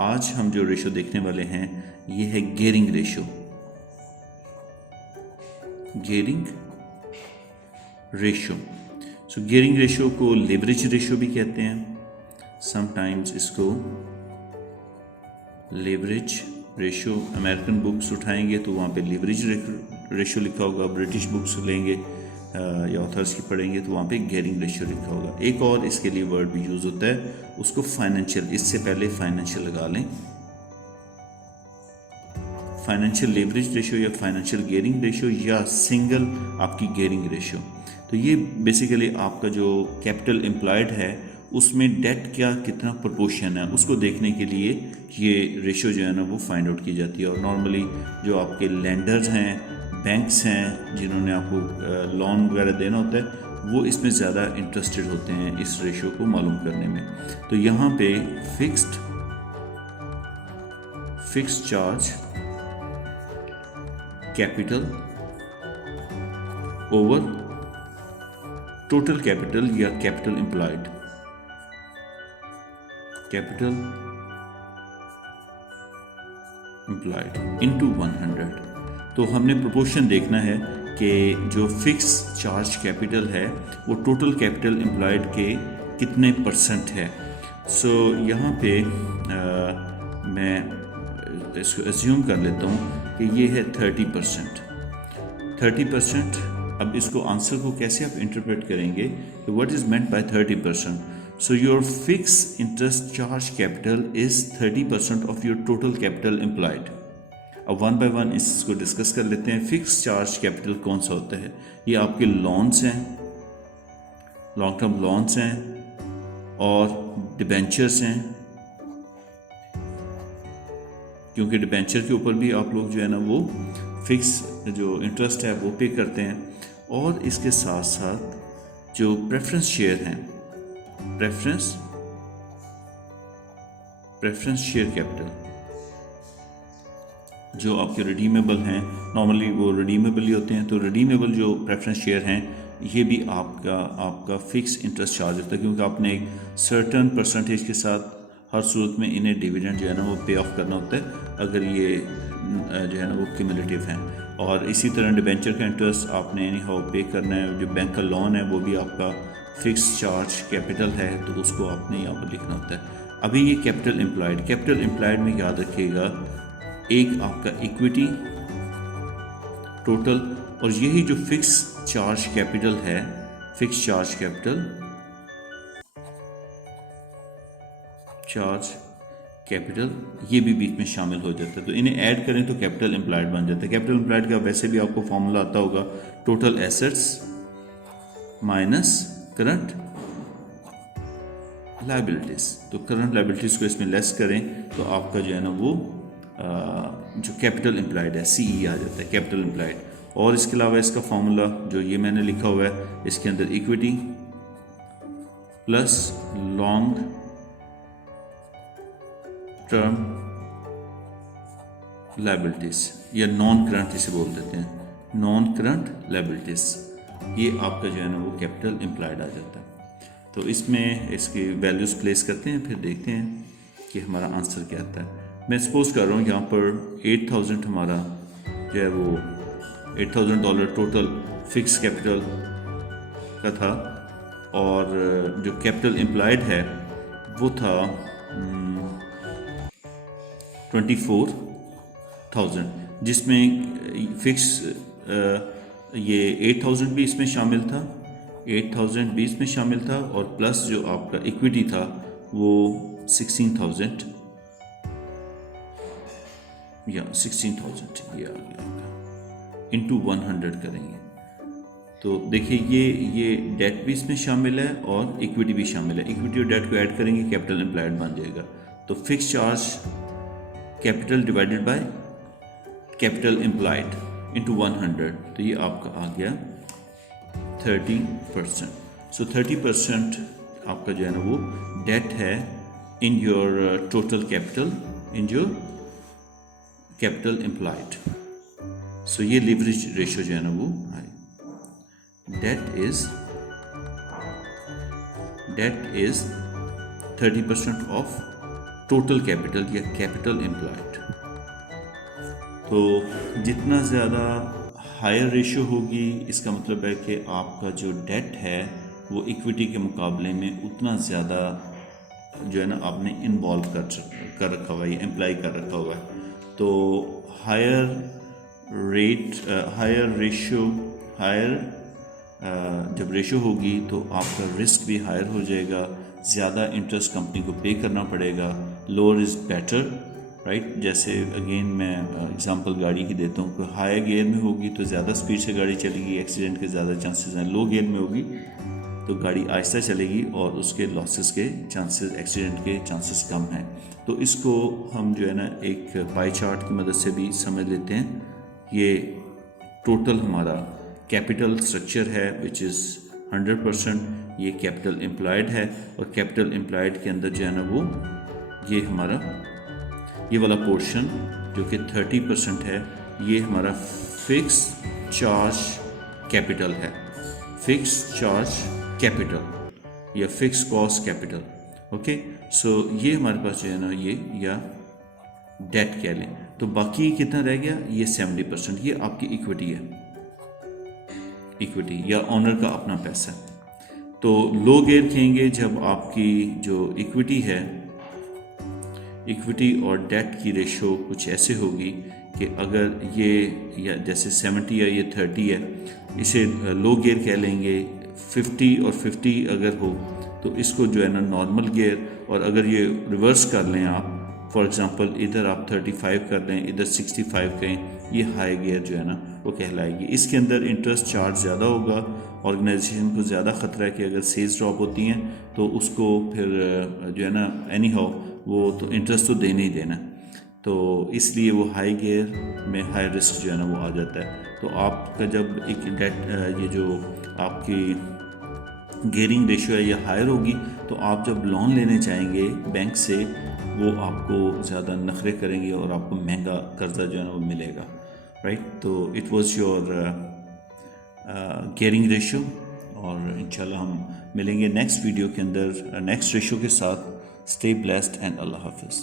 आज हम जो रेशो देखने वाले हैं ये है गियरिंग रेशो। गियरिंग रेशो, सो गियरिंग रेशो को लेवरेज रेशो भी कहते हैं, समटाइम्स इसको लेवरेज रेशो। अमेरिकन बुक्स उठाएंगे तो वहाँ पे लेवरेज रेशो लिखा होगा, ब्रिटिश बुक्स लेंगे या ऑथर्स की पढ़ेंगे तो वहाँ पे गियरिंग रेशो लिखा होगा। एक और इसके लिए वर्ड भी यूज़ होता है, उसको फाइनेंशियल, इससे पहले फाइनेंशियल लगा लें, फाइनेंशियल लेवरेज रेशो या फाइनेंशियल गियरिंग रेशो या सिंगल आपकी गियरिंग रेशो। तो ये बेसिकली आपका जो कैपिटल एम्प्लॉयड है उसमें डेट क्या कितना प्रोपोर्शन है उसको देखने के लिए ये रेशो जो है ना वो फाइंड आउट की जाती है। और नॉर्मली जो आपके लैंडर्स हैं, बैंक्स हैं, जिन्होंने आपको लोन वगैरह देना होता है, वो इसमें ज़्यादा इंटरेस्टेड होते हैं इस रेशो को मालूम करने में। तो यहाँ पे fixed charge capital over total capital या capital employed, capital employed into 100। तो हमने प्रोपोर्शन देखना है कि जो फिक्स चार्ज कैपिटल है वो टोटल कैपिटल एम्प्लॉयड के कितने परसेंट है। सो यहाँ पे मैं इसको एज्यूम कर लेता हूँ कि ये है 30%। 30%। अब इसको आंसर को कैसे आप इंटरप्रेट करेंगे कि what is meant by 30%। So your fix interest charge capital is 30% of your total capital employed. अब वन बाय वन इसको डिस्कस कर लेते हैं। फिक्स चार्ज कैपिटल कौन सा होता है? ये आपके लोन्स हैं, लॉन्ग टर्म लोन्स हैं और डिबेंचर्स हैं, क्योंकि डिबेंचर के ऊपर भी आप लोग जो है ना वो फिक्स जो इंटरेस्ट है वो पे करते हैं। और इसके साथ साथ जो प्रेफरेंस शेयर हैं, प्रेफरेंस शेयर कैपिटल जो आपके रिडीमेबल हैं, नॉर्मली वो रिडीमेबल ही होते हैं, तो रिडीमेबल जो प्रेफरेंस शेयर हैं ये भी आपका फिक्स इंटरेस्ट चार्ज होता है, क्योंकि आपने एक सर्टन परसेंटेज के साथ हर सूरत में इन्हें डिविडेंड जो है ना वो पे ऑफ करना होता है अगर ये जो है ना वो क्यूमुलेटिव हैं। और इसी तरह डिबेंचर का इंटरेस्ट आपने एनी हाउ पे करना है। जो बैंक का लोन है वो भी आपका फिक्स चार्ज कैपिटल है, तो उसको आपने यहाँ पर लिखना होता है। अभी ये कैपिटल एम्प्लॉयड में याद रखिएगा, एक आपका इक्विटी टोटल, और यही जो फिक्स चार्ज कैपिटल है, फिक्स चार्ज कैपिटल ये भी बीच में शामिल हो जाता है। तो इन्हें ऐड करें तो कैपिटल एम्प्लॉयड बन जाता है। कैपिटल एम्प्लॉयड का वैसे भी आपको फॉर्मूला आता होगा, total assets minus current liabilities. तो करंट लायबिलिटीज को इसमें लेस करें तो आपका जो है ना वो जो कैपिटल एम्प्लॉयड है CE आ जाता है, कैपिटल एम्प्लॉयड। और इसके अलावा इसका फॉर्मूला जो ये मैंने लिखा हुआ है, इसके अंदर equity plus long term liabilities या नॉन करंट इसे बोल देते हैं, नॉन करंट लायबिलिटीज, ये आपका जो है ना वो कैपिटल एम्प्लॉयड आ जाता है। तो इसमें इसकी वैल्यूज प्लेस करते हैं, फिर देखते हैं कि हमारा आंसर क्या आता है। मैं सपोज कर रहा हूँ यहाँ पर 8000 हमारा जो है वो $8,000 टोटल फिक्स कैपिटल का था, और जो कैपिटल एम्प्लॉयड है वो था 24,000, जिसमें फिक्स ये 8,000 भी इसमें शामिल था, 8,000 भी इसमें शामिल था, और प्लस जो आपका इक्विटी था वो 16,000 या 16,000 ये आ गया आपका, इंटू 100 करेंगे। तो देखिए ये डेट भी इसमें शामिल है और इक्विटी भी शामिल है। इक्विटी और डेट को ऐड करेंगे, कैपिटल एम्प्लॉयड बन जाएगा। तो fix charge capital divided by capital employed into 100, तो ये आपका आ गया 30%। सो 30% आपका जो है ना वो डेट है in your total capital, in your capital employed. So ये लीवरेज रेशियो जो है ना वो है, debt is 30% of total capital या कैपिटल एम्प्लॉयड। तो जितना ज़्यादा हायर रेशियो होगी, इसका मतलब है कि आपका जो डेट है वो इक्विटी के मुकाबले में उतना ज़्यादा जो है ना आपने इन्वॉल्व कर रखा हुआ है, एम्प्लाई कर रखा हुआ है। तो हायर रेशियो जब रेशियो होगी तो आपका रिस्क भी हायर हो जाएगा, ज़्यादा इंटरेस्ट कंपनी को पे करना पड़ेगा। Lower is better, right. जैसे अगेन मैं एग्जांपल गाड़ी की देता हूँ कि हाई गियर में होगी तो ज़्यादा स्पीड से गाड़ी चलेगी, एक्सीडेंट के ज़्यादा चांसेस हैं। लो गियर में होगी तो गाड़ी आहिस्ता चलेगी और उसके लॉसेस के चांसेस, एक्सीडेंट के चांसेस कम हैं। तो इसको हम जो है ना एक पाई चार्ट की मदद से भी समझ लेते हैं। ये टोटल हमारा कैपिटल स्ट्रक्चर है विच इज़ 100%। ये कैपिटल एम्प्लॉयड है और कैपिटल एम्प्लॉयड के अंदर जो है ना वो ये हमारा ये वाला पोर्शन जो कि 30% है, ये हमारा फिक्स चार्ज कैपिटल है, फिक्स चार्ज कैपिटल या फिक्स कॉस्ट कैपिटल। ओके, सो ये हमारे पास जो है ना ये या डेट कह लें। तो बाकी कितना रह गया, ये 70%, ये आपकी इक्विटी है, इक्विटी या ऑनर का अपना पैसा। तो लो गियर कहेंगे जब आपकी जो इक्विटी है, इक्विटी और डेट की रेशो कुछ ऐसे होगी कि अगर ये या जैसे 70 या ये 30 है, इसे लो गियर कह लेंगे। 50 और 50 अगर हो तो इसको जो है ना नॉर्मल गियर, और अगर ये रिवर्स कर लें आप, फॉर एग्जांपल इधर आप 35 कर लें, इधर 65 कहें, ये हाई गियर जो है ना वो कहलाएगी। इसके अंदर इंटरेस्ट चार्ज ज़्यादा होगा, ऑर्गेनाइजेशन को ज़्यादा ख़तरा है कि अगर सेल्स ड्रॉप होती हैं तो उसको फिर जो है ना एनी हाउ वो तो इंटरेस्ट तो देना ही देना, तो इसलिए वो हाई गियर में हाई रिस्क जो है ना वो आ जाता है। तो आपका जब एक डेट ये जो आपकी गियरिंग रेशियो है ये हायर होगी तो आप जब लोन लेने जाएंगे बैंक से, वो आपको ज़्यादा नखरे करेंगे और आपको महंगा कर्जा जो है ना वो मिलेगा, राइट। तो it was your gearing ratio, और इंशाल्लाह हम मिलेंगे नेक्स्ट वीडियो के अंदर नेक्स्ट रेशियो के साथ। स्टे ब्लेस्ड एंड अल्लाह हाफिज़।